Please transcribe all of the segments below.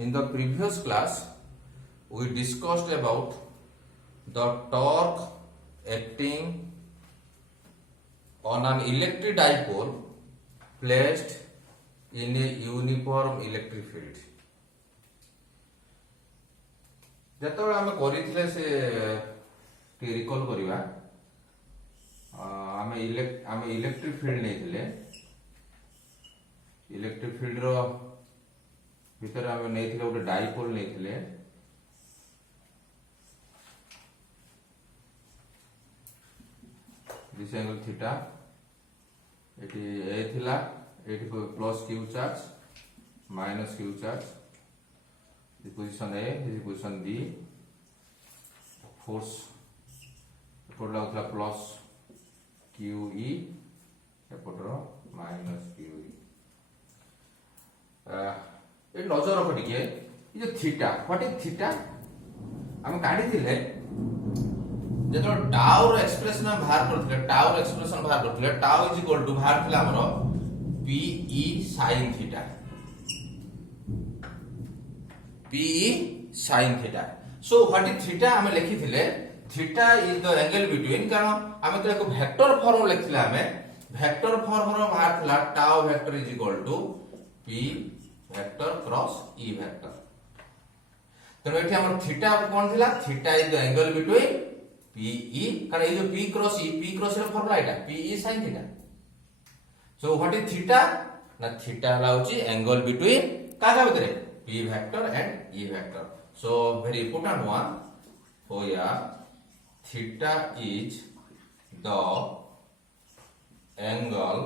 In the previous class, we discussed about the torque acting on an electric dipole placed in a uniform electric field. ଯେତେବେଳେ ଆମେ କରିଥିଲେ ସେ recall କରିବା ଆମେ electric field ନେଇଥିଲେ electric ଫିଲ୍ଡର ଭିତରେ ଆମେ ନେଇଥିଲେ ଗୋଟେ ଡାଇପୋଲ୍ ନେଇଥିଲେ this angle theta at A थिला at plus q charge minus q charge this position A this position B force एपट लागुला प्लस क्यू ई एपट माइनस क्यू ई ए नजर रख टिके ये जो थीटा व्हाट इज थीटा हम काढी दिले जेतो टाउ एक्सप्रेशन में बाहर करथिले टाउ एक्सप्रेशन बाहर करथिले टाउ इज इक्वल टू बाहर थिला हमरो P E sin theta P E sin theta so what is theta हम लिखि थिले theta is the angle between कारण हम तो एक वेक्टर फॉर्म लिखथिले हमें वेक्टर फॉर्म रो बाहर थिला tau vector is equal to P vector cross E vector तो एठी हमर थीटा कोन थिला theta is the angle between PE कारण ये जो P क्रॉस ର फॉर्मूला एटा PE sin theta so what is theta ना थीटा हला होची एंगल बिटवीन का भितरे P vector and E vector so very important one for या theta is the angle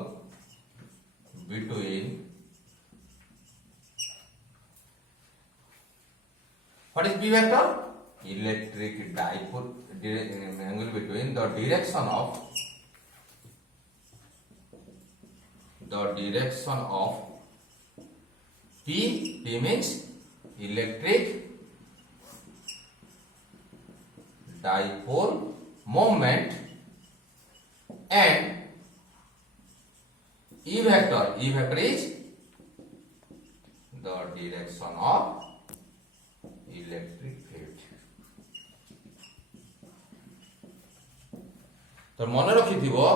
between what is P vector electric dipole angle between the direction of P means electric dipole moment and E vector is the direction of electric field तो मन रखि थिबो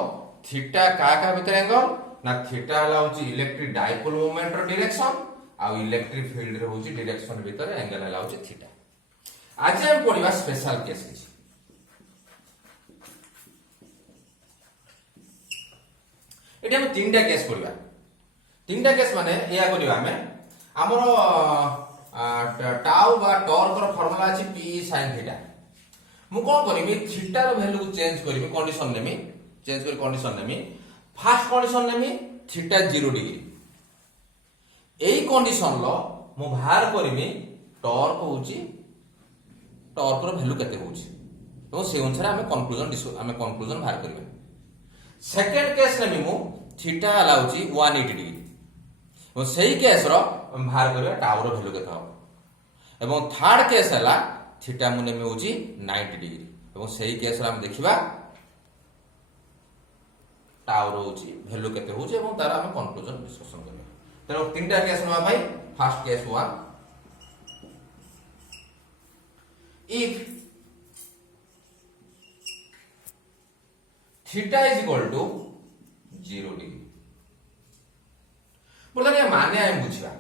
theta का भीतर angle ना theta हला होची electric dipole moment रो डायरेक्शन आ इलेक्ट्रिक फील्ड रो होची डायरेक्शन भीतर एंगल हला होची थीटा आज हम पढिबा स्पेशल केस एटी हम तीनटा केस पढिबा तीनटा केस माने या करिबा हमें हमरो टाउ बा टॉर्क रो फार्मूला अछि पी sin थीटा मु कोन करिबी थीटा रो वैल्यू को चेंज करिबी कंडीशन नेमी चेंज करी कंडीशन नेमी फर्स्ट कंडीशन नेमी थीटा 0 डिग्री एई कंडीशन लो मु बाहर करिबी टॉर्क होची टॉर्क रो वैल्यू केते होची तो से अनुसार हमें कंक्लूजन बाहर करिबे सेकंड केस नेमी मु थीटा हला होची 180 डिग्री और सही केस रो बाहर करिबे टाउ रो वैल्यू केते हो एवं थर्ड केस हला थीटा मुने में होची 90 डिग्री एवं सही केस रा हम देखिबा टाउ रो होची वैल्यू केते होची एवं तारा हम कंक्लूजन डिस्कशन करबा तेरो तीनटा केस नवा भाई first case 1 if theta is equal to 0 degree बोला ये माने हम बुझिबा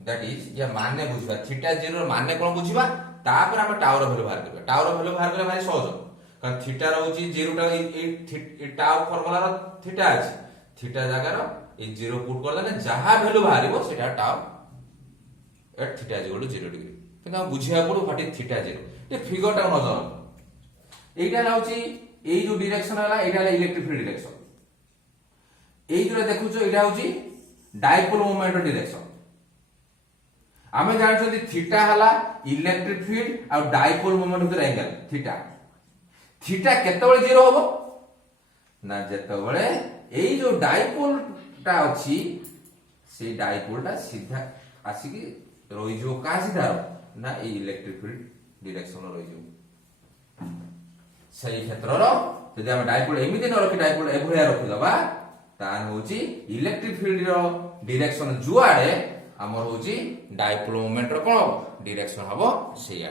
दैट इज ये माने बुझिबा थीटा 0 रो माने कोन बुझिबा तापर हम टाउ रो वैल्यू बाहर करबा टाउ रो वैल्यू बाहर करबा भाई सहज कारण थीटा रो होची 0 टा ए टाउ फार्मूला रो थीटा अछि थीटा जगह रो ए 0 पुट कर देले जहा वैल्यू बाहरिबो सेटा tau at theta is equal to 0 degree किंतु हम बुझिया पड़ो व्हाट इज थीटा 0 ए फिगर टा नजर एटा लाउची ए जो डायरेक्शन हला एटा इलेक्ट्रिक फील्ड डायरेक्शन ए जो देखुछो एटा होची डाइपोल मोमेंट डायरेक्शन आमे जानछथि थीटा हला इलेक्ट्रिक फील्ड और डाइपोल मोमेंट भीतर एंगल थीटा थीटा केतेबेले 0 होबो ना जेतेबेले एई जो डाइपोल टा अछि से डाइपोल टा सीधा आसी की रहि जो का सीधा ना ए इलेक्ट्रिक फील्ड डायरेक्शन रहि जो सही क्षेत्र रो यदि हम डाइपोल एमिति न रखि डाइपोल एभलिया रखि दबा तान होची इलेक्ट्रिक फील्ड रो डायरेक्शन जुआडे आमर होची डाइपोल मोमेंट रो कोन डायरेक्शन हबो सेया।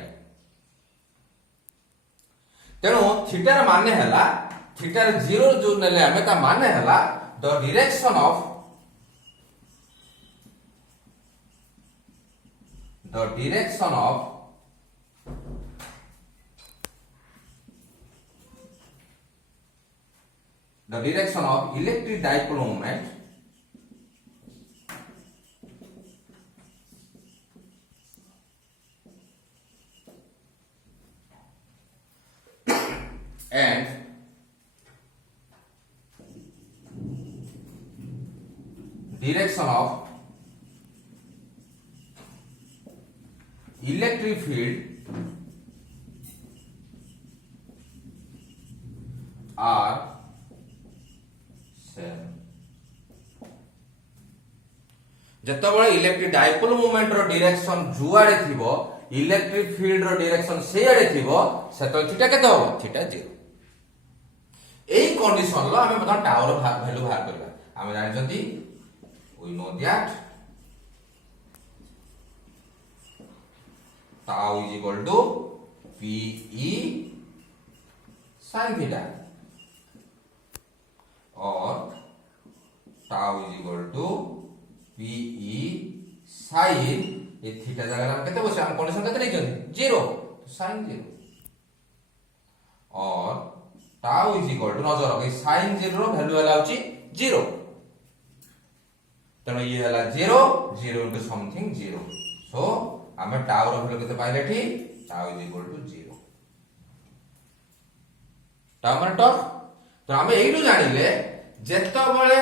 तेणु थीटार माने हला थीटार 0 जो नेले हमें ता माने हला the direction of electric dipole moment and direction of electric field are same। जतबळे इलेक्ट्रिक डाइपोल मोमेंट रो डायरेक्शन जुआडे थिबो इलेक्ट्रिक फील्ड रो डायरेक्शन सेयाडे थिबो सेतो थीटा केते हो थीटा 0। एई कंडीशन लो हमें बता टाउ रो वैल्यू बाहर करबा। हमें जानि जंती we know that tau is equal to Pe sin theta और tau is equal to Pe sin ये थीटा जगह हम कहते बस हम कंडीशन कहते नहीं 0 तो sin 0 और tau is equal to नजर रखो sin 0 रो वैल्यू हला होची 0 तनो ये हला 0 0 into something 0 सो हमें टाउ रो वैल्यू केते पाइले ठी tau is equal to 0 tau माने टॉर्क। तो हमें एइडू जानिले जेतबळे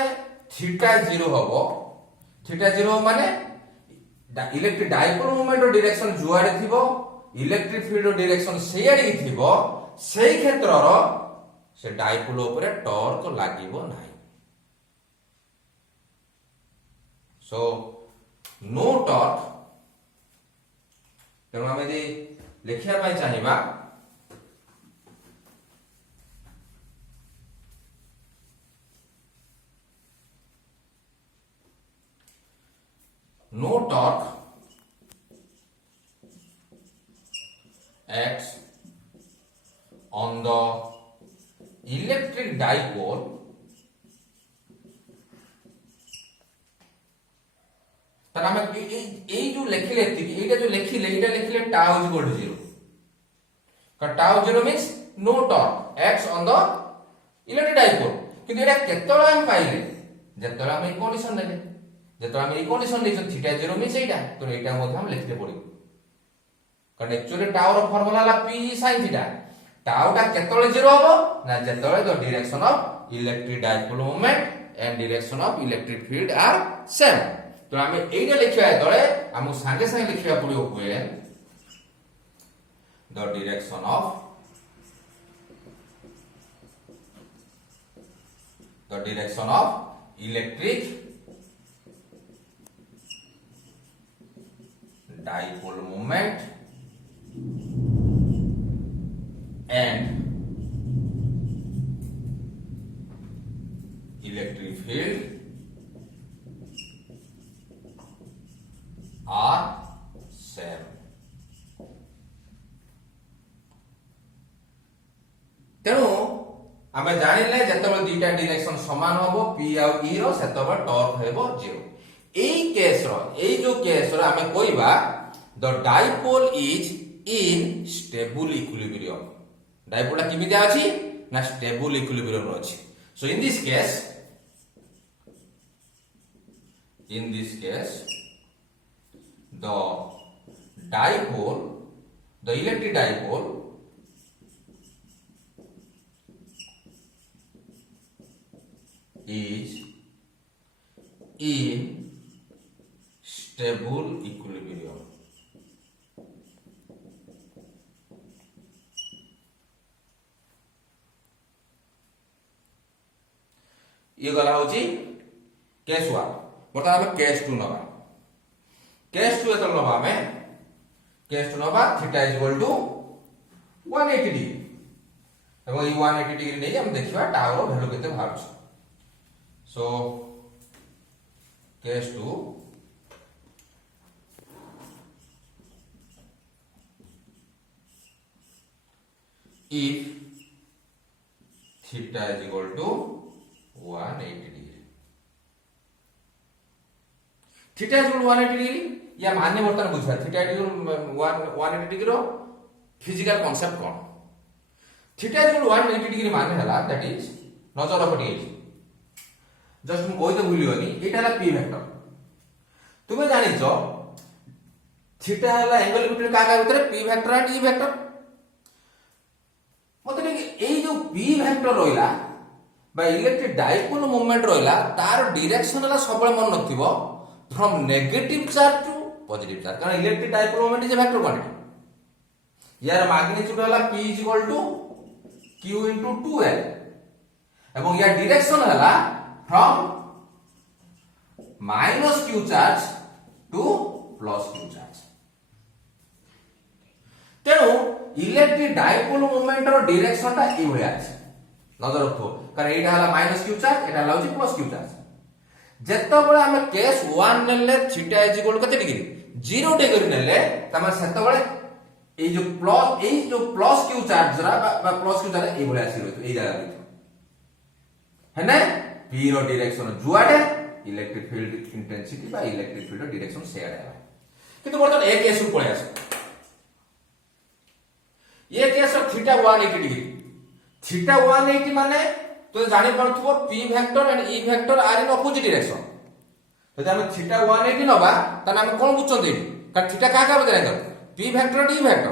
थीटा 0 हबो थीटा 0 माने इलेक्ट्रिक डाइपोल मोमेंट रो डायरेक्शन जुआडे थिबो इलेक्ट्रिक फील्ड रो डायरेक्शन सेयाडे थिबो सेई क्षेत्र रो से डाइपोल ऊपर टॉर्क लागिबो नाही। So no torque. तेणु आम यदि लिखा चाहिए no torque acts on the electric dipole तार हम এই जो लिखिले এইটা जो लिखिले এইটা लिखिले tau is equal to 0 का tau 0 means no torque acts on the electric dipole কিন্তু এটা কেতলা हम পাইলে যেতলা हम এই कंडीशन নেলে যেতলা हम এই कंडीशन নেছো थीटा 0 means এইটা তো এইটা মধ্যে हम লিখতে পড়িব কারণ एक्चुअली tau র ফর্মুলা হলা P sin theta tau টা কেতলা 0 হবো না যেতলা the direction of electric dipole moment and direction of electric field are same। तो आम एटा लिखा है तले आमको संगे संगे लिखा पड़ो when the direction of electric dipole moment and electric field are same। तेणु आम जानिले जेतबेले दुईटा डायरेक्शन समान होबो P और E रो सेतबेले टॉर्क हेबो 0। एई केस रो एई जो केस रो आमे कोइबा the dipole is in stable equilibrium. डाइपोलटा किमिति अछि ना स्टेबल इक्विलिब्रियम रो अछि। So in this case the electric dipole is in stable equilibrium। ये गला होची केस 1। बता हम केस 2 नबा केस 2 एतल नबा में केस 2 नबा theta is equal to 180 degree एवं ई 180 डिग्री नै हम देखिबा टाउ रो वैल्यू केते बाहर छ। So case 2 if theta is equal to 180 degree. theta is equal to 180 degree या मान्य वर्तमान बुझा थीटा इज 180 डिग्री रो फिजिकल कांसेप्ट कोन थीटा इज 180 डिग्री मान्य हला दैट इज नजर रखटी जस्ट मु कोइ तो भूलियोनी एटा हला p वेक्टर तुमे जानि छ थीटा हला एंगल बिटवीन का भीतर p vector and e vector मतलब ए जो p वेक्टर रोइला बा इलेक्ट्रिक डाइपोल मोमेंट रोइला तार डायरेक्शन हला सबले मन नथिबो from negative charge to positive charge कारण electric dipole moment is a vector quantity यार मैग्नीट्यूड हला p is equal to q into 2l एवं या डायरेक्शन हला from minus q charge to plus q charge तेणु इलेक्ट्रिक डाइपोल मोमेंट रो direction ता ए होया अछि नजर रखो कारण एटा हला माइनस q चार्ज एटा हला होची प्लस q चार्ज जेतबेले हम केस 1 नेले थीटा इज इक्वल कते डिग्री 0 डिग्री नेले तमे सेतबेले ए जो प्लस q चार्ज रा बा प्लस q चार्ज ए भले आसी रहतो ए जगह है ना p रो डायरेक्शन जुआडे इलेक्ट्रिक फील्ड इंटेंसिटी बा इलेक्ट्रिक फील्ड डायरेक्शन शेयर है किंतु बर्तन ए केस पळे आसे ये केस थीटा 180 डिग्री थीटा 180 माने तो जानि पड़थबो p vector and e vector are in opposite direction तो हम थीटा 180 नबा तने हम कोन बुझछन देबी का थीटा का बदले angle p vector d vector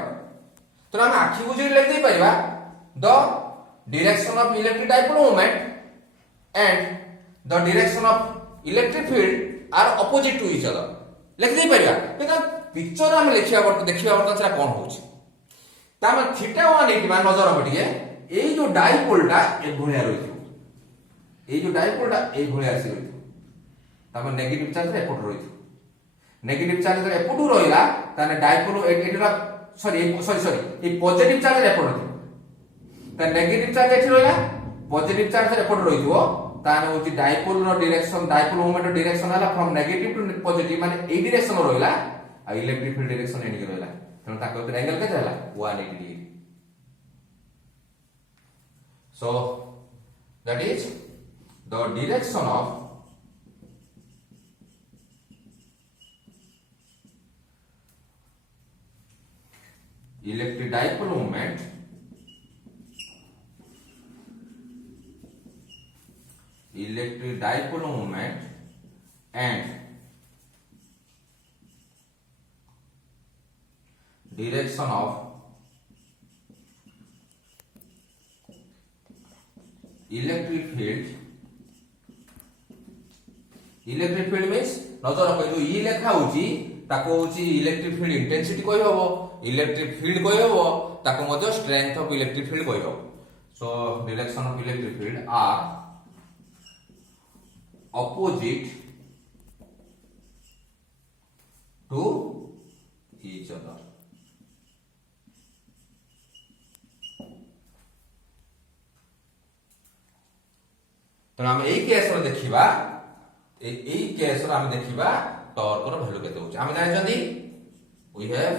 तो हम आखि बुझि लिख दे परिबा the direction of electric dipole moment and the direction of electric field are opposite to each other लिख दे परिबा तो पिक्चर हम लिखिया देखिया बर्तन सेटा कोन होछि ताम थीटा 180 मान नजर पटिए এই जो डाइपोलटा ए भलिया रहिथो এই जो डाइपोलटा ए भलिया आसी रहिथो तामे नेगेटिव चार्ज एपट रहिथो नेगेटिव चार्ज जब एपटू रहिला ताने डाइपोल एटा सॉरी ए पॉजिटिव चार्ज एपट रहिथो ता नेगेटिव चार्ज एठी रहिला पॉजिटिव चार्ज एपट रहिथो ताने होची डाइपोल रो डायरेक्शन डाइपोल मोमेंट रो डायरेक्शन हला फ्रॉम नेगेटिव टू पॉजिटिव माने ए डायरेक्शन रहिला आ इलेक्ट्रिक फील्ड डायरेक्शन एनी रहिला तनो ताको एंगल केते हला 180 degree So that is the direction of electric dipole moment and direction of electric field means नजर रखो जो ई लेखा होची ताको होची इलेक्ट्रिक फील्ड इंटेंसिटी कोइ हबो इलेक्ट्रिक फील्ड कोइ हबो ताको मध्य स्ट्रेंथ ऑफ इलेक्ट्रिक फील्ड कोइ हबो so direction of electric field are opposite to each other तो हम एई केस रो देखिबा एई केस रो हम देखिबा टॉर्क रो वैल्यू केते होछ हम जानि छथि वी हैव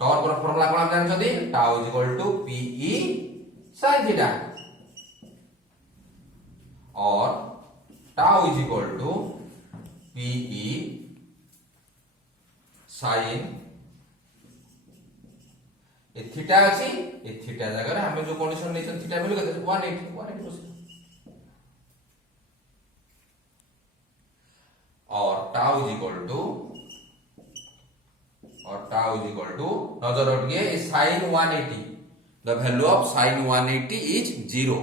टॉर्क रो फार्मूला कोन हम जानि छथि tau is equal to p e sin theta और tau is equal to p e sin ए थीटा अछि ए थीटा जगह रे हम जो कंडीशन नै थीटा वैल्यू केते 180 और टाउ इज इक्वल टू नजर रखिए sin 180 the value of sin 180 is 0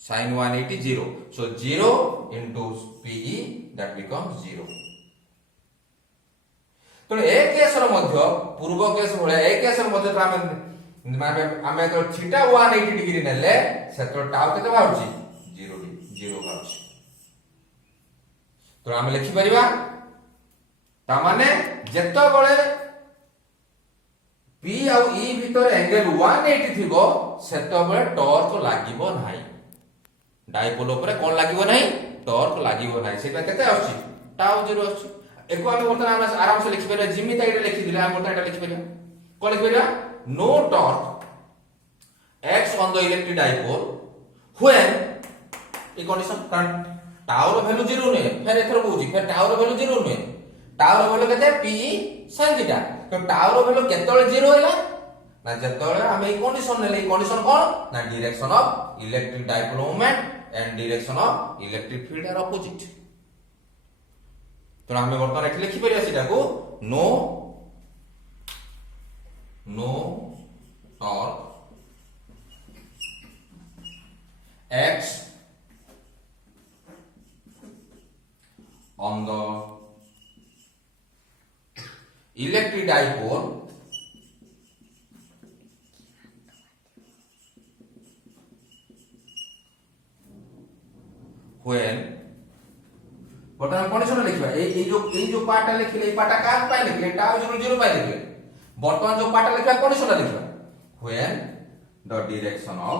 sin 180 0 so 0 into pe that becomes 0 तो ए केस रो मध्य पूर्व केस भले ए केस रो मध्य आमे तो थीटा 180 डिग्री नेले से तो टाउ केते बाहरची 0 बाहरची तो हम लिखि परिबा ता माने जेतो बळे p आ e भीतर एंगल 180 थिबो सेतो बळे टॉर्क लागिबो नाही डाइपोल ऊपर कोन लागिबो नाही टॉर्क लागिबो नाही सेटा केते आछि टाउ 0 आछि एको हम वर्तमान हम आराम से लिखि परिबा जिमिता एटा लिखि दिला हम वर्तमान एटा लिखि परिबा कोन लिखि परिबा no torque acts on the electric dipole when ए कंडीशन कारण टावर वैल्यू 0 नुहे फिर एथर कहूची फिर टावर वैल्यू 0 नुहे टावर वैल्यू केते p sin थीटा तो टावर वैल्यू केतळे 0 हैला ना जेतळे हम ए कंडीशन नेले ए कंडीशन कोन ना direction of electric dipole moment and direction of electric field are opposite तो हम वर्तमान एठी लिखि परिया सिटा को no torque acts on the electric dipole when बर्तमान कंडीशन लिखिबा ए जो पार्ट लिखले ए पार्ट का पाइ लिखले टाउ 0 पाइ लिखले बर्तमान जो पार्ट लिखबा कंडीशन लिखबा when the direction of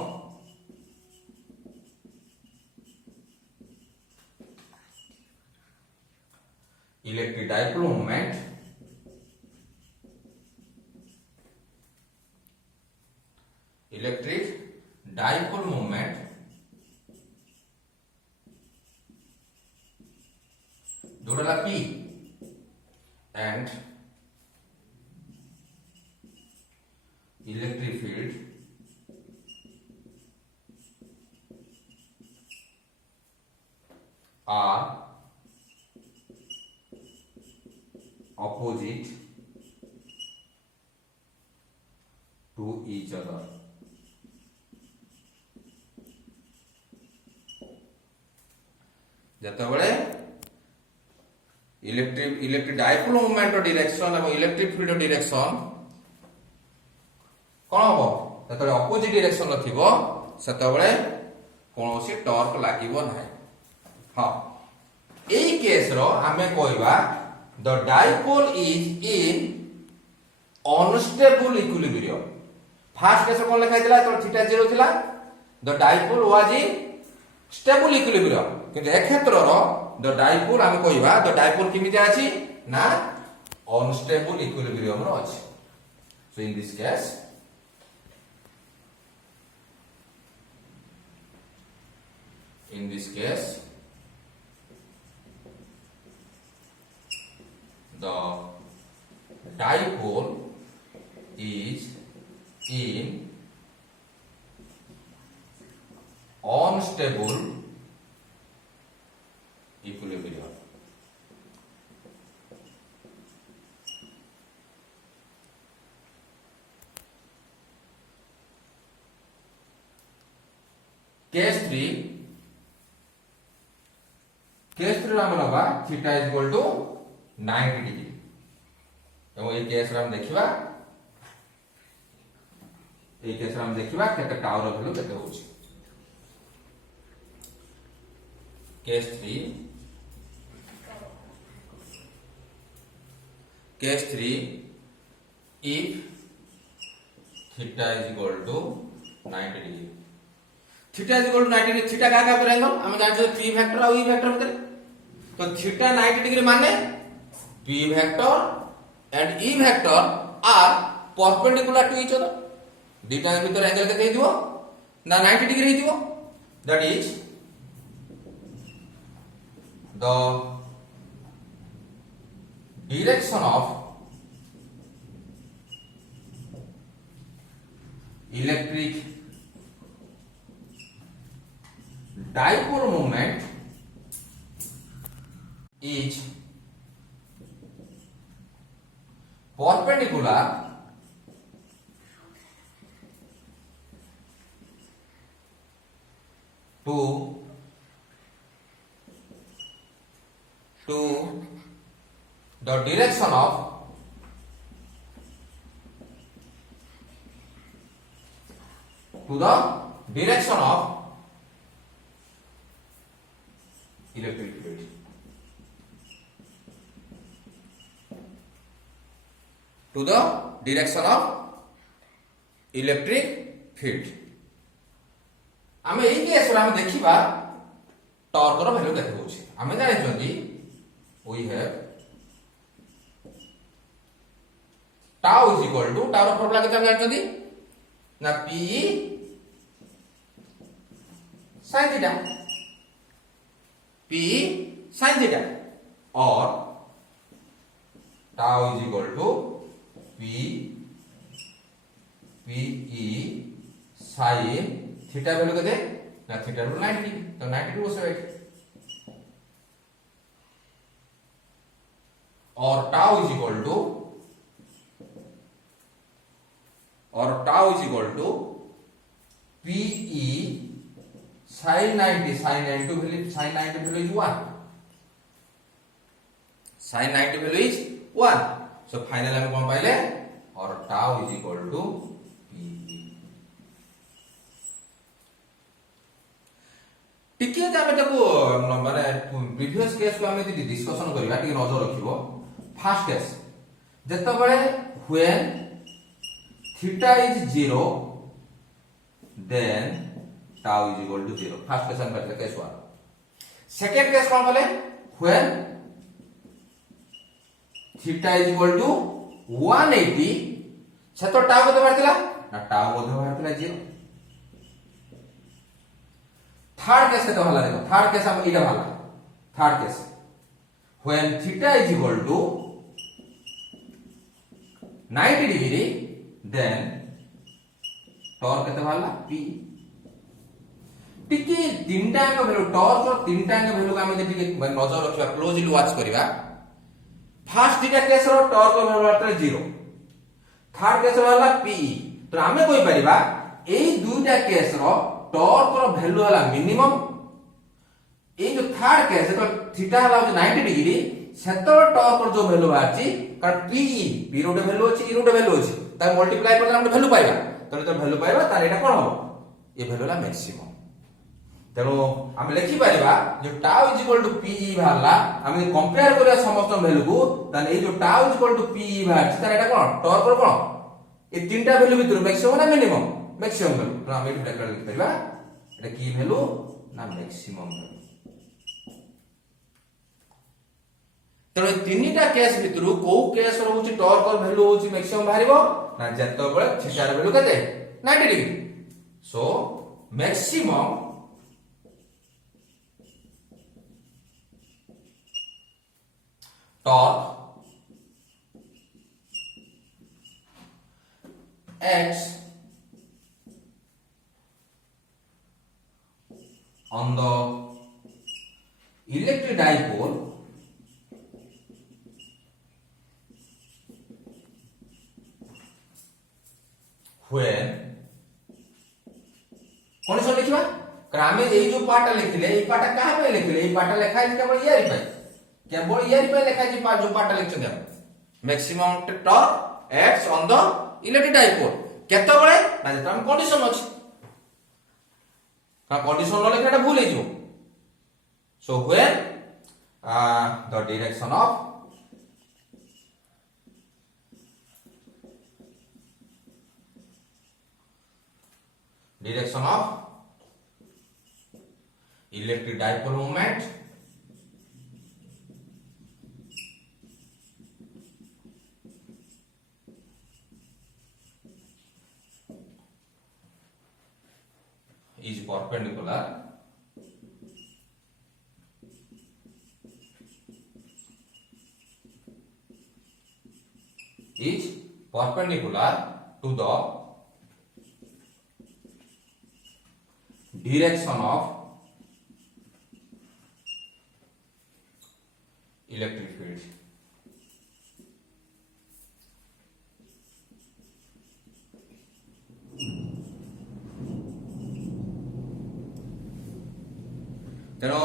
electric dipole moment जोड़ा P and electric field are opposite to each other. যেতବେଳେ इलेक्ट्रिक डाइपोल मोमेंट डायरेक्शन और इलेक्ट्रिक फील्ड डायरेक्शन कौन हम जो अपोजिट डायरेक्शन थो से कौन टॉर्क लगे ना हाँ यही केस आम कहवा the dipole is in unstable equilibrium fast case कौन लिखा है थीटा 0 थिला the dipole was in stable equilibrium किंतु ए क्षेत्र द डाइपोल हम कहवा द डाइपोल किमिति अछि ना अनस्टेबल इक्विलिब्रियम रो अछि so in this case the dipole is in unstable equilibrium. Case 3 हम लगा theta is equal to 90 degree एवं ये केस रे हम देखिबा केते टावर वैल्यू केते होछि case 3 if theta is equal to 90 degree theta is equal to 90 degree theta का एंगल हम जानछे p वेक्टर और e वेक्टर भीतर तो थीटा 90 डिग्री माने p vector and e vector are perpendicular to each other दीटा भीतर एंगल केते हिदिवो ना 90 डिग्री हिदिवो that is the direction of electric dipole moment is perpendicular to the direction of electric field to the direction of electric field आमे एई case रे हम देखिबा टॉर्क रो वैल्यू केते होछि आमे जानि जंदी we have tau is equal to tau रो फॉर्मूला केते हम जानि जंदी ना p sin theta, P sin theta, और tau is equal to PE sin theta value कहते ना, थीटा वैल्यू 90, तो 90 बसो और tau is equal to PE sin 90 value is 1, sin 90 value is 1, so final हम कौन पाइले और tau is equal to PE। टिके जे आमे ताको माने प्रीवियस केस को आमे डिस्कशन करबा, टिके नजर रखिबो। फर्स्ट केस जत्ता बळे when theta is 0 then tau is equal to 0, first question करते केस 1। सेकंड केस कौन बोले when theta is equal to 180, से तो टाउ कते बाहर थिला ना, टाउ कते बाहर थिला 0। थर्ड केस कते होला देखो, थर्ड केस हम इडा वाला, third case when theta is equal to 90 degree then torque कते बाहरला P। टिके तीनटा का वैल्यू टॉर्क और तीनटा का वैल्यू का हम टिके नजर रखिबा, क्लोजली वाच करिबा। फर्स्ट दिटा केस रो टॉर्क वैल्यू बाटा 0, थर्ड केस रो हला P, तो हमें कोइ परिबा एई दुईटा केस रो टॉर्क रो वैल्यू हला मिनिमम। ए जो थर्ड केस तो थीटा हला 90 डिग्री, सेतो टॉर्क रो जो वैल्यू बाची कारण PE P रो वैल्यू अछि, E रो वैल्यू अछि, ता मल्टीप्लाई करले हम वैल्यू पाइबा, तो वैल्यू पाइबा तार एटा कोन हो, ए वैल्यू ला मैक्सिमम। तेणु आम लिखि पारिबा जो tau is equal to PE बाहरला, आम कंपेयर करिया समस्त वैल्यू को, ताने ए जो tau is equal to PE बाहरछि तार एटा कोन टॉर्क रो कोन, ए तीनटा वैल्यू भितर मैक्सिमम ना मिनिमम, मैक्सिमम वैल्यू, तो आम एटा ब्रैकेट लिखि पारिबा एटा की वैल्यू ना मैक्सिमम वैल्यू। तेणु तीनटा केस भितर को केस रो होछि टॉर्क और वैल्यू होछि मैक्सिमम बाहरिबो ना, जत्तो बळे थीटा रो वैल्यू कते 90 degree, so maximum torque acts on the electric dipole when कौन सा लिखिबा, ग्रामे ए जो पार्ट लिखले, ए पार्ट कहां पे लिखले, ए पार्ट लिखा है केवल ये रिपाई, केवल ये रिपाई लिखा है जो पार्ट लिखछ दे maximum torque acts on the electric dipole केते बळे ना, जे हम कंडीशन अछि का कंडीशन न लिखा भूल हे जो। So when the direction of electric dipole moment is perpendicular to the direction of electric field। तेनो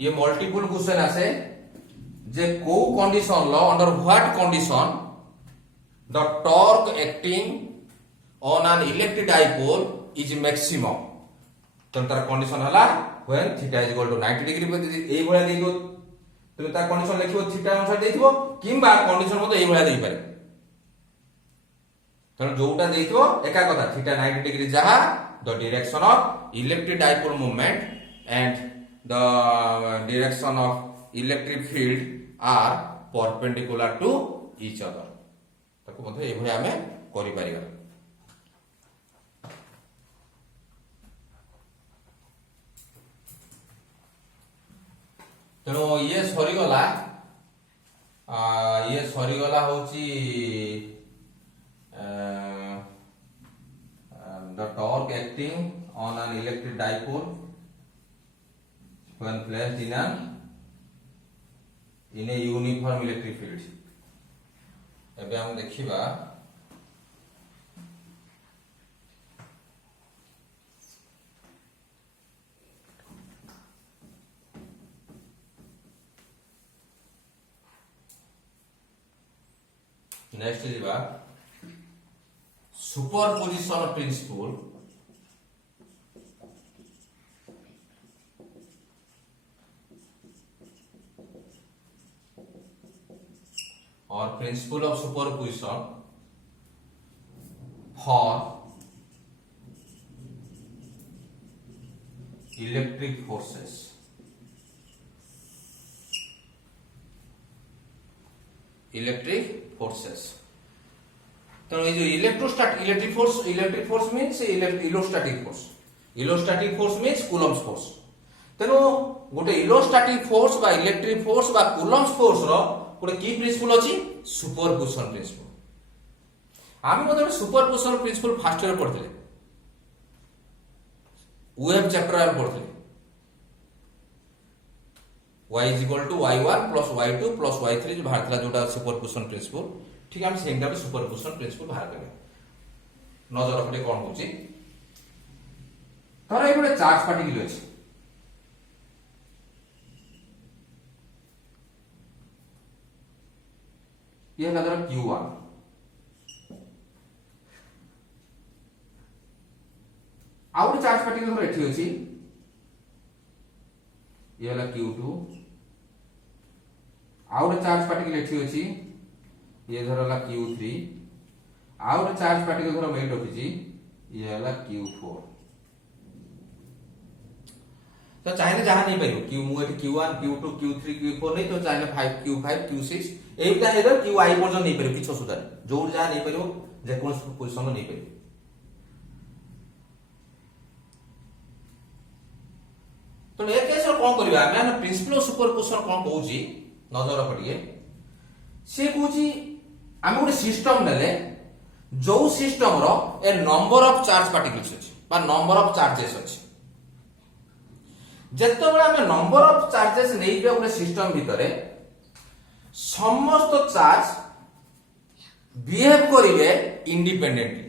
ये मल्टीपल क्वेश्चन आसे जे को कंडीशन लो under what condition the torque acting on an electric dipole is maximum, तो तार condition हला when theta is equal to 90 degree पे एई भला देइबो, तो तार कंडीशन लिखिबो थीटा अनुसार देइथिबो किंबा कंडीशन मतो एई भला देइ पारे, तो जोटा देइथिबो एका कथा थीटा 90 डिग्री जहा the direction of electric dipole movement and the direction of electric field are perpendicular to each other, ताको मते ए भय हमें करि परिबा। तेणु ये सरीगला होची the torque acting on an electric dipole when placed in a uniform electric field. एबे हम देखिबा नेक्स्ट जीवा सुपरपोजिशन प्रिंसिपल और principle of superposition for electric forces. तो ये जो electric force means electrostatic force means Coulomb's force. तेणु गोटे इलेक्ट्रोस्टैटिक फोर्स बा इलेक्ट्रिक फोर्स बा कूलम्स फोर्स रो गोटे की प्रिंसिपल अछि सुपरपोजिशन प्रिंसिपल। आमे मतलब सुपरपोजिशन प्रिंसिपल फर्स्ट ईयर पढ़थिले वेव चैप्टर आम पढ़थिले y is equal to y1 plus y2 plus y3 जो बाहर था जोटा सुपरपोजिशन प्रिंसिपल। ठीक है हम सेमटा भी सुपरपोजिशन प्रिंसिपल बाहर करें नजर रखले कोन होची तोरा ए गोटे चार्ज पार्टिकल अछि ये नजर q1 आउट चार्ज पार्टिकल हमर एठी अछि ये वाला q2 आउट चार्ज पार्टिकल एठी अछि ये धरला q3 आउट चार्ज पार्टिकल धर मेट रखिछि ये वाला q4। तो चाहे जहां नहीं पाइबो q मु एठी q1 q2 q3 q4 नहीं तो चाहे 5 q5 q6 एटा हेदर qi पर्यंत नहीं पाइबो पिछ सुधार जो जहां नहीं पाइबो जे कोन पोजीशन नहीं पाइबो। तो ए केस कोन करबा हम प्रिंसिपल ऑफ सुपरपोजिशन कोन कहूची नजर रखिए से कहूची हम गोटे सिस्टम नेले जो सिस्टम रो a number of charge particles अछि बा नंबर ऑफ चार्जेस अछि जत्तो बडा हम नंबर ऑफ चार्जेस नै के गोटे सिस्टम भितरे समस्त चार्ज बिहेव करिवे इंडिपेंडेंटली।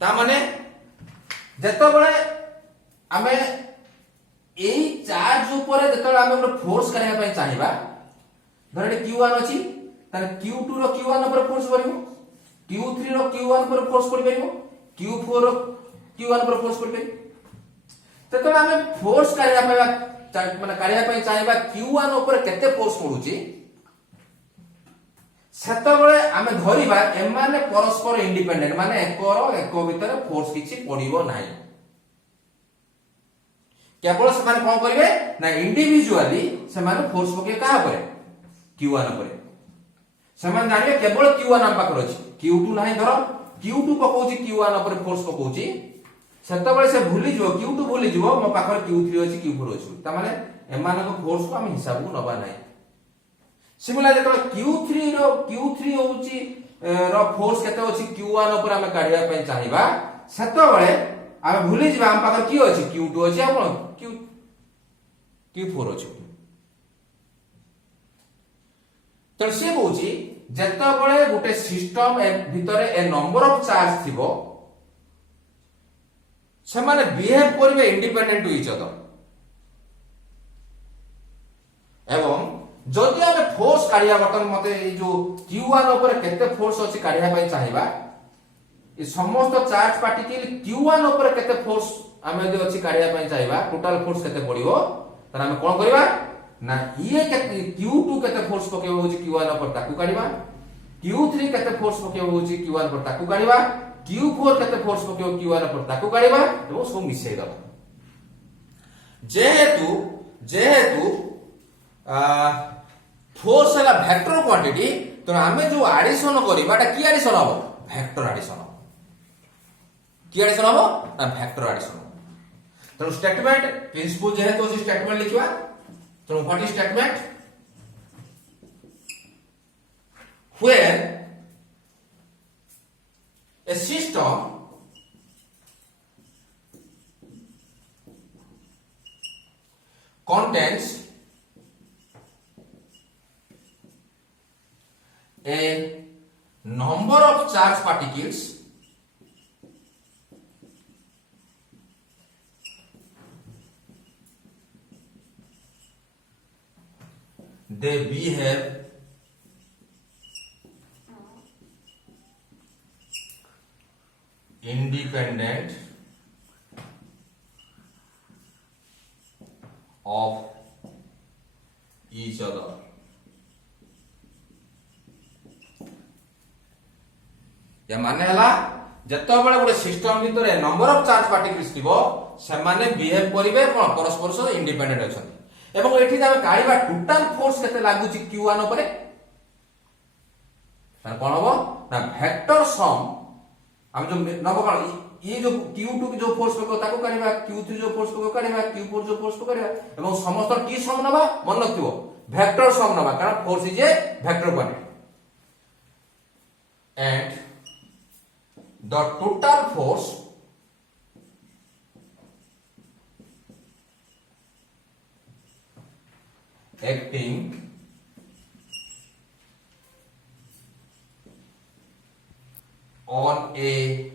ता माने जत्तो बडा आमे एई चार्ज ऊपर जतले आमे गोटे फोर्स करबा पय चाहिबा धर एटे q1 अछि तारे q2 रो q1 ऊपर फोर्स पड़िबो q3 रो q1 ऊपर फोर्स पड़ि परिबो q4 रो q1 ऊपर फोर्स पड़ि परिबो। ततले आमे फोर्स करबा पय माने करबा पय चाहिबा q1 ऊपर केते फोर्स पडुची सेतबेले आमे धरिबा एमाने परस्पर इंडिपेंडेंट माने एक भितर फोर्स किछि पडिबो नाही केवल से माने कोन करिवे ना इंडिविजुअली से माने फोर्स पके का परे q1 परे से माने जानिए केवल q1 हम पाकर अछि q2 नाही धर q2 पकोछि q1 ऊपर फोर्स पकोछि सेतबेले से भूली जो q2 भूली जो मो पाकर q3 अछि q4 अछि त माने एमानक फोर्स को हम हिसाब को नबा नाही। सिमिलर जेतो q3 होछि रो फोर्स केते अछि q1 ऊपर हम काढिया पय चाहिबा सेतबेले आमे भूली जिबा हम पाकर की अछि q2 अछि आपण q4 अछि त से होछि जेतबेले गुटे सिस्टम भितरे ए नंबर ऑफ चार्ज थिबो से माने बिहेव करबे इंडिपेंडेंट टू ईच अदर एवं जदि आमे फोर्स काढिया बटन मते ए जो q1 ऊपर केते फोर्स अछि काढिया पय चाहिबा ए समस्त चार्ज पार्टिकल q1 ऊपर केते फोर्स आमे जे अछि काढिया पय चाहिबा टोटल फोर्स केते पडिबो त आमे कोन करबा ना ये केते q2 केते फोर्स पकेबो होछि q1 ऊपर ताकू काढिबा q3 केते फोर्स पकेबो होछि q1 ऊपर ताकू काढिबा q4 केते फोर्स पकेबो q1 ऊपर ताकू काढिबा एवं सब मिसेइ दबा जेहेतु फोर्स है वेक्टर क्वांटिटी तो आमे जो एडिशन करबाटा की एडिशन हो वेक्टर एडिशन हो की एडिशन हो ना वेक्टर एडिशन हो तेणु स्टेटमेंट प्रिंसिपल जेहेतु अछि स्टेटमेंट लिखिबा तेणु what is statement where a system contains a number of charged particles they behave independent of each other. या माने हला जतबेले गोटे सिस्टम भितर नंबर ऑफ चार्ज पार्टिकल्स थिबो से माने बिहेव करिवे कोन परस्पर सह इंडिपेंडेंट अछन एवं एठी हम काढिबा टोटल फोर्स केते लागु छि q1 ऊपर तार कोन हो ना वेक्टर सम हम जो नब कोन ये जो q2 की जो फोर्स को ताको काढिबा q3 जो फोर्स को काढिबा q4 जो फोर्स को काढिबा एवं समस्त की सम नबा मन रखिबो वेक्टर सम नबा कारण force is a vector quantity and the total force acting on a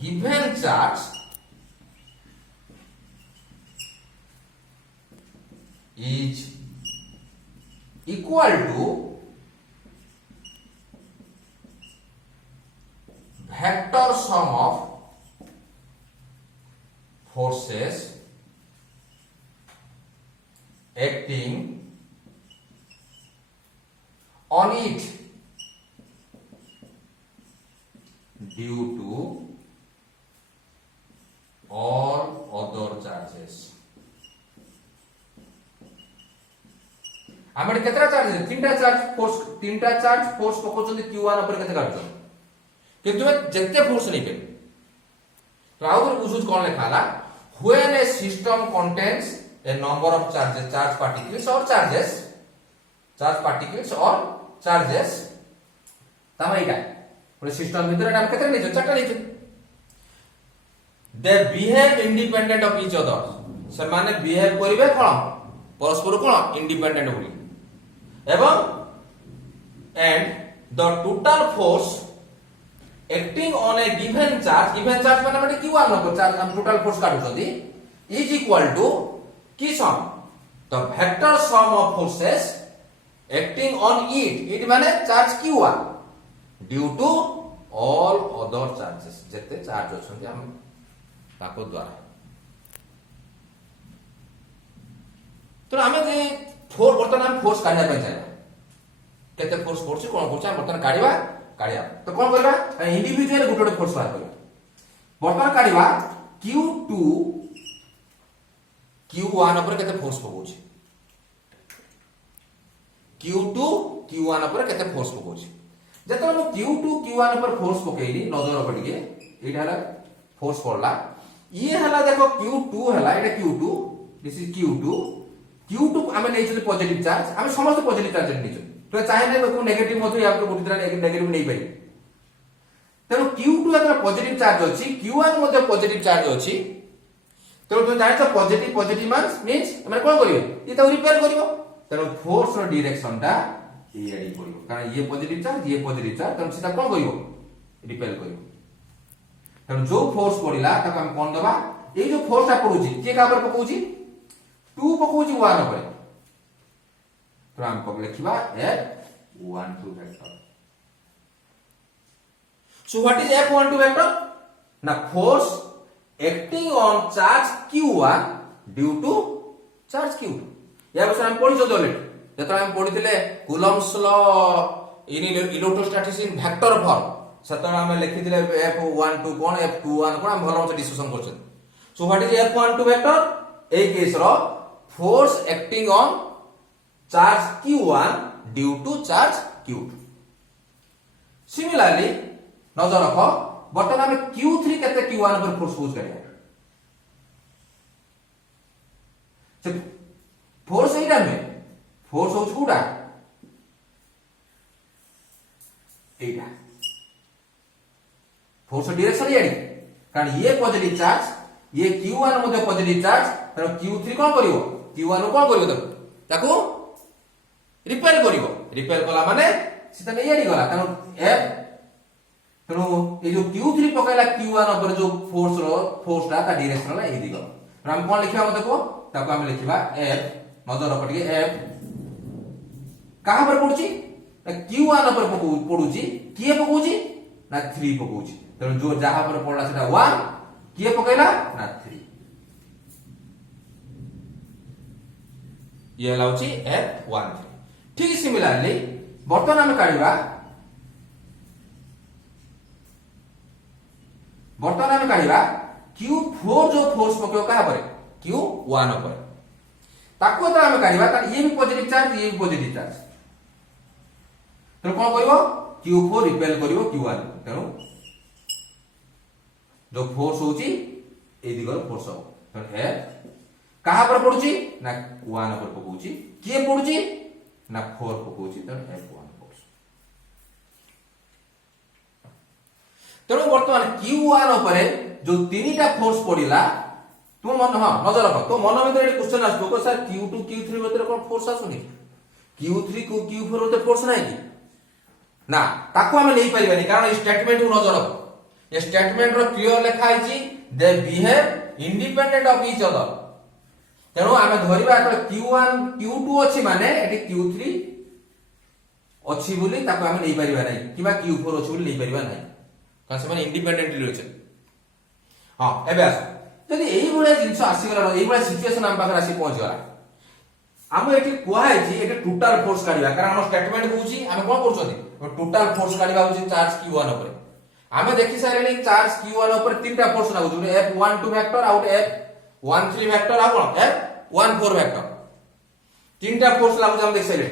given charge is equal to vector sum of forces acting on it due to all other charges. आम केतरा charge तीनटा charge force पकोचंदी q1 ऊपर केते काढछन किंतु जत्ते force नहीं पे तो आउर बुझुज कोन लेखाला when a system contains a number of charges charge particles or charges तमा इटा पुरे सिस्टम भीतर हम केते नै चारटा नै they behave independent of each other से माने बिहेव करिवे कोन परस्पर कोन इंडिपेंडेंट होली एवं and the total force acting on a given charge माने q1 ऊपर चार्ज हम टोटल फोर्स काढु छथि is equal to की सम the vector sum of forces acting on it माने charge q1 due to all other charges जते charge अछन हम ताको द्वारा तो हमें जे फोर्स बर्तन हम फोर्स काढिया पे चाहे केते फोर्स पड़छ कोन पड़छ हम बर्तन काढिया तो कोन करबा इंडिविजुअल गुटे फोर्स बाहर करबा बर्तन काढिबा q2 q1 ऊपर केते फोर्स पकोछ q2 q1 ऊपर केते फोर्स पकोछ जतो हम q2 q1 ऊपर फोर्स पकेइली नजर पडिके एटा हला फोर्स पड़ला ये हला देखो q2 हला एटा q2 दिस इज q2 हमें नै छै पॉजिटिव चार्ज हमें समस्त पॉजिटिव चार्ज नै छै तो चाहे नै को नेगेटिव मधु या गोटे तरह नेगेटिव नै पाई तेनो q2 अगर पॉजिटिव चार्ज अछि q1 मध्ये पॉजिटिव चार्ज अछि तो जानि त पॉजिटिव मींस हम कोन करियो ई त रिपेल करियो तेनो फोर्स रो डायरेक्शन ता ए आडी करियो कारण ये पॉजिटिव चार्ज तेनो सीधा कोन करियो रिपेल करियो तेनो जो फोर्स पड़िला त हम कोन दबा ए जो फोर्स आ पडुची के का पर पकोची 2 पकोची 1 पर तो हम को लिखिबा F12 vector so what is F12 vector ना force acting on charge q1 due to charge q2 या विषय हम पढि जदो लेट जतरा हम पढितले Coulomb's law in electrostatics in vector form सतरा हम लिखितले F12 कोन F21 कोन हम भलो डिस्कशन करछन so what is F12 vector ए केस रो force acting on charge q1 due to charge q2 similarly नजर रखो बर्तमान हम q3 केते q1 पर फोर्स यूज करिया से फोर्स एटा नुहे फोर्स होउछ कोटा एटा फोर्स डायरेक्शन याडी कारण ये पॉजिटिव चार्ज ये Q1 मध्ये पॉजिटिव चार्ज तर Q3 कोन करिवो Q1 कोन करिवो ताको रिपेल करिवो रिपेल कला माने सीता नै याडी गला कारण F तनो ये जो Q3 पकाइला Q1 ऊपर जो फोर्स ता डायरेक्शन ला ए दिगो हम कोन लिखिबा मते को ताको हम लिखिबा F नजर पटिके F कहां पर पडुची Q1 पर पडुची किए पकोची ना 3 पकोची तो जो जहां पर पड़ला सेटा 1 किए पकैला ना 3 ये लाउची F1 ठीक सिमिलरली बर्तन हम काढिबा Q4 जो फोर्स पकयो कहां पर Q1 पर ताको तो हम काढिबा त ये भी पॉजिटिव चार्ज ये भी पॉजिटिव चार्ज तो कोन करबो Q4 रिपेल करबो Q1 तेनु जो फोर्स होची ए दिगो फोर्स हो तो F कहां पर पडुची ना 1 पर पकोची किए पडुची ना 4 पकोची तो F1 फोर्स तेनु वर्तमान Q1 ऊपर जो तीनटा फोर्स पडिला तुम मन हां नजर रख तो मन में एडी क्वेश्चन आसतो को सर Q2 Q3 मध्ये कोन फोर्स आसुनी Q3 को Q4 मध्ये फोर्स नाही की ना ताको हम नहीं परिबानी कारण स्टेटमेंट को नजर रख ये स्टेटमेंट रो क्लियर लिखा है they behave independent of each other तेनो आमे धरिबा तो Q1 Q2 अछि माने एटी Q3 अछि बोली ताको हम नहीं परिबा नाही किबा Q4 अछि बोली नहीं परिबा नाही कारण से माने इंडिपेंडेंटली अछि हां एबे आस यदि एही भले जिंस आसी गला एही भले सिचुएशन हम पाखर आसी पहुंच गला हम एटी कोहा है जी एटी टोटल फोर्स काढिबा कारण हम स्टेटमेंट होउची हम कोन करछोती टोटल फोर्स काढिबा होउची चार्ज Q1 ऊपर आमे देखि सारेली चार्ज Q1 ऊपर तीनटा फोर्स लागु जोने F12 वेक्टर आउट F13 वेक्टर आ कोन F14 वेक्टर तीनटा फोर्स लागु हम देख सारे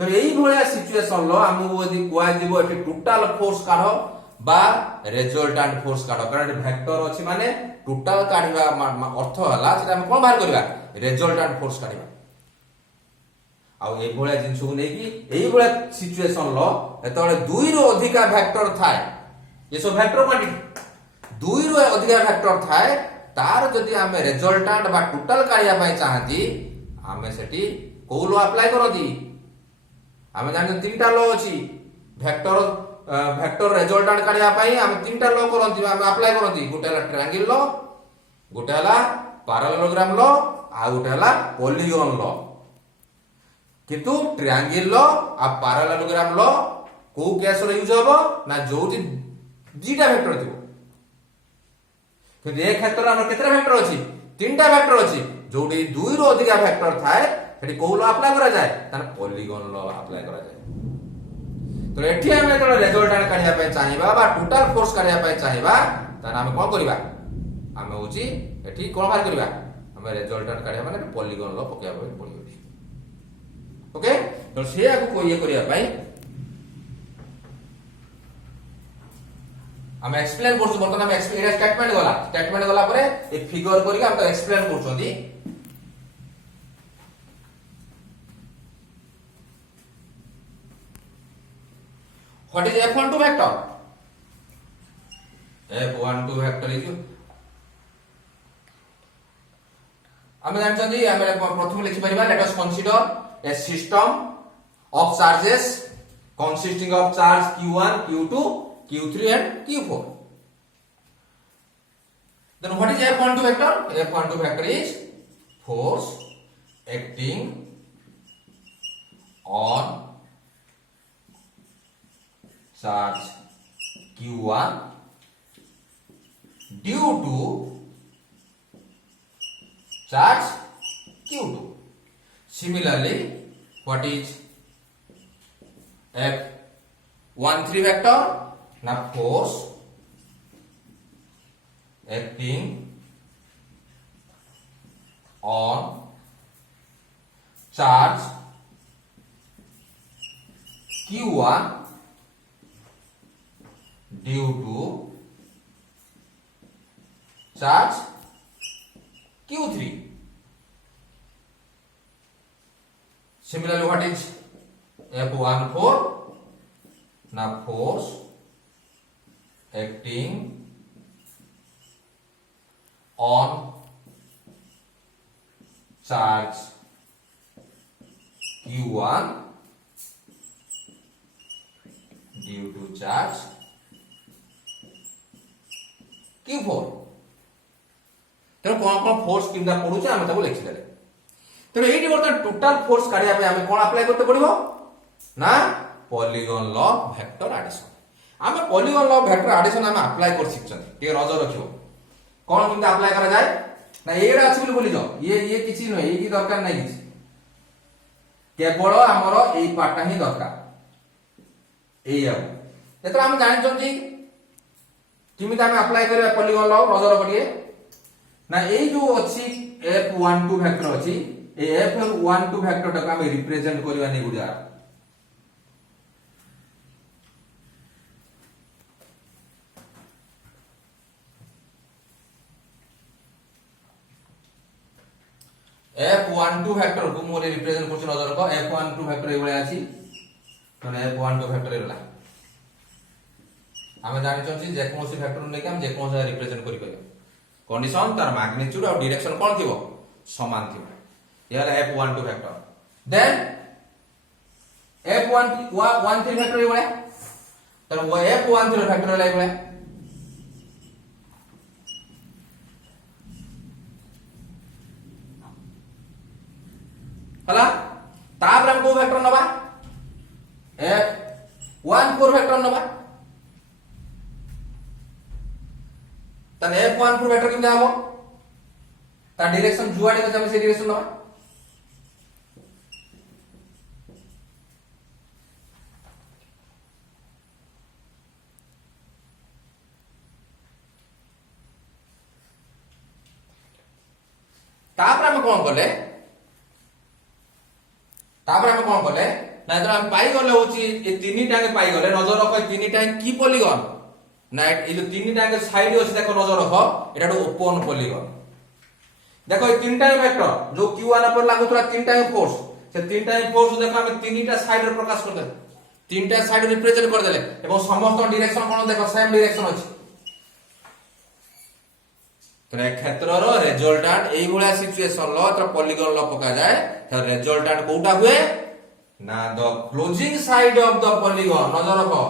तो एही भलिया सिचुएशन लो हमहु यदि कोआ दिबो एटी टोटल फोर्स काढो बा रिजल्टेंट फोर्स काढो कारण वेक्टर अछि माने टोटल काढिबा अर्थ हला सेटा हम कोन बाहर करबा रिजल्टेंट फोर्स काढिबा आ ए भलिया जिंस को नै कि एही भलिया सिचुएशन लो एतले 2 रो अधिका वेक्टर थाए ये सब वेक्टर क्वांटिटी 2 रो अधिका वेक्टर थाए तार जदि हमें रिजल्टेंट बा टोटल काढिया पई चाहती हमें सेठी को लो अप्लाई करती हमें जान तीनटा लो अछि वेक्टर रिजल्टेंट काढिया पई हम तीनटा लो करंती हम अप्लाई करंती गोटेला ट्रायंगल लो गोटेला पैरेललोग्राम लो आ गोटेला पॉलीगॉन लो किंतु ट्रायंगल लो आ पैरेललोग्राम लो को केस रे यूज होबो ना जोटी दीटा वेक्टर थिबो किंतु एक क्षेत्र हमर केतरा वेक्टर अछि तीनटा वेक्टर अछि जोटी 2 रो अधिक वेक्टर थाए सेठी को लो अप्लाई करा जाय तन पॉलीगॉन लो अप्लाई करा जाय तो एठी हम तो रिजल्टेंट काढिया पय चाहिबा बा टोटल फोर्स काढिया पय चाहिबा तन हम कोन करिबा हम होची एठी कोन बार करिबा हम रिजल्टेंट काढिया माने पॉलीगॉन लो पकिया पय ओके तो से आगु को ये करिया भाई हम एक्सप्लेन करछु बर्तन हम एक्सप्लेन स्टेटमेंट गला परे ए फिगर करिका हम तो एक्सप्लेन करछोंदी what is F12 vector F12 vector is हम जानछोंदी हम प्रथम लिखि परिबा let us consider a system of charges consisting of charge Q1, Q2, Q3 and Q4. Then what is F12 vector? F12 vector is force acting on charge Q1 due to charge Q2. Similarly, what is F13 vector? Now force acting on charge Q1 due to charge Q3. Similarly, what is F14? Now force acting on charge Q1 due to charge Q4. तेणु कौन कौन force किंदा पड़ुचे आमे ताको लिखि देले। तेणु एठी बर्तमान टोटल फोर्स काढिया पे आमे कोन अप्लाई करते पड़िबो ना पॉलीगॉन लॉ वेक्टर एडिशन। आमे पॉलीगॉन लॉ वेक्टर एडिशन आमे अप्लाई कर शिखछन टे नजर रखियो कोन किंदा अप्लाई करा जाय ना एडा अछि बोली बोली जाओ ये किछि न ए की दरकार नै किछि केवल हमरो एई पार्टटा ही दरकार एई आ जेतरा हम जानि छथि किमिता आमे अप्लाई करबा पॉलीगॉन लॉ नजर पडिए ना एई जो अछि F12 वेक्टर अछि ए F12 वेक्टर टा आमे रिप्रेजेंट करबा नै गुडा F12 वेक्टर को मोरे रिप्रेजेंट करछ नजर को F12 वेक्टर एबळे अछि माने F12 वेक्टर एला आमे जानि छथि जे कोनसी वेक्टर नै हम जे कोनसा रिप्रेजेंट करि परिबो कंडीशन तार मैग्नीट्यूड और डायरेक्शन कोन थिबो समान थिबो याला F12 vector then F13 vector एबळे तर वो F13 वेक्टर एला एबळे हला तापर हम को वेक्टर नबा F14 वेक्टर नबा तने F14 वेक्टर किंदा हबो ता डायरेक्शन जुआडे हम से डायरेक्शन नबा तापर हम कोन करले ना तो हम पाई गले होची ए तीनटा के पाई गले नजर रखो तीनटा की पॉलीगॉन ना ए जो तीनटा के साइड अछि देखो नजर रखो एटा ओपन पॉलीगॉन देखो ए तीनटा वेक्टर जो Q1 पर लागु थला तीनटा फोर्स से तीनटा फोर्स देखो हम तीनटा साइड रे प्रकाश कर दे तीनटा साइड रिप्रेजेंट कर देले एवं समस्त डायरेक्शन कोन देखो सेम डायरेक्शन अछि तो ए क्षेत्र रो रिजल्टेंट एई भलिया सिचुएशन लो त पॉलीगॉन लो पका जाय त रिजल्टेंट कोटा हुए ना the closing side of the polygon नजर रखो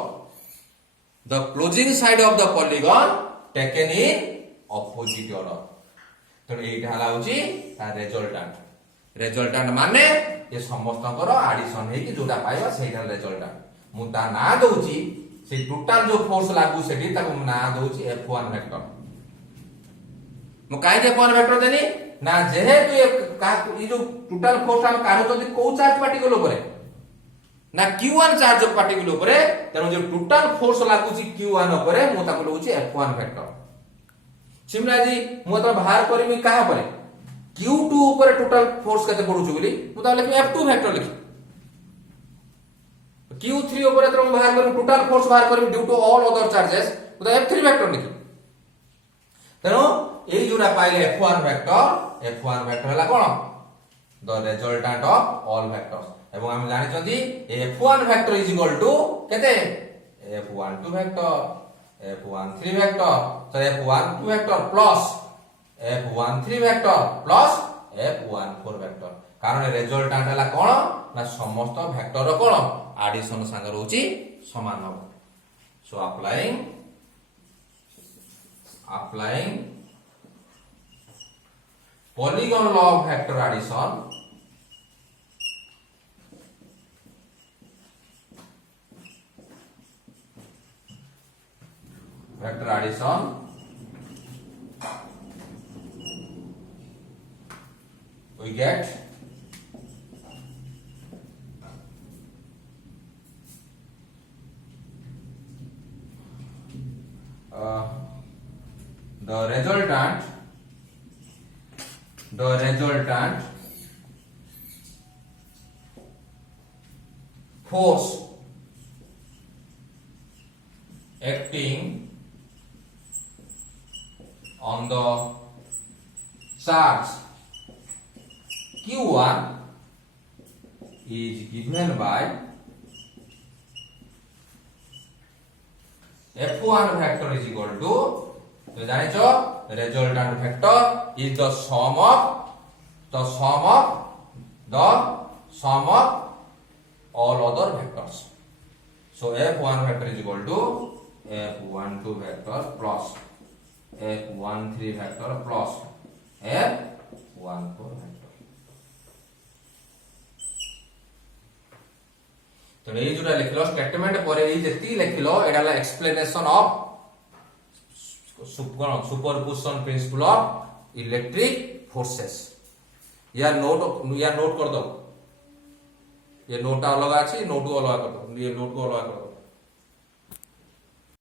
the closing side of the polygon taken in opposite order तो एटा हला होची ता रिजल्टेंट माने ये समस्तकर एडिशन हे कि जोटा पाइबा सेटा रिजल्टेंट मु ता ना दोची से टोटल जो फोर्स लागू सेठी ताको ना दोची F1 वेक्टर मु काहे F1 वेक्टर देनी ना जेहेतु ये जो टोटल फोर्स हम काढो तो को चार्ज पार्टिकल ऊपर ना Q1 चार्ज पार्टिकल ऊपर तेनो जो टोटल फोर्स लागू छि Q1 ऊपर मु ताको लउछि F1 वेक्टर सिमिलरली मु तो बाहर करमी काहे पर Q2 ऊपर टोटल फोर्स कते पडुछु बोली मु तो लिखि F2 वेक्टर लिखि Q3 ऊपर तो बाहर करमी टोटल फोर्स बाहर करमी due to all other charges मु तो F3 वेक्टर लिखि तेनो एई जोरा पाइले F1 वेक्टर हला कोन the resultant of all vectors एवं हम जानि छथि F1 vector is equal to केते F12 वेक्टर F13 वेक्टर तो F12 vector plus F13 vector plus F14 vector कारण रिजल्टेंट हला कोन ना समस्त वेक्टर रो कोन एडिशन संग रहउची समान हो सो applying polygon law of vector addition we get the resultant force acting on the charge Q1 is given by F1 vector is equal to, तो जाने चो resultant vector is the sum of all other vectors. So F1 vector is equal to F12 vector plus F13 vector plus F14 vector. तो ये जो लिखलो statement पर ये जति लिखलो एडा ला explanation of superposition principle of electric forces. या नोट कर दो, ये नोट अलग अच्छी, नोट अलग कर दो, ये नोट को अलग कर दो.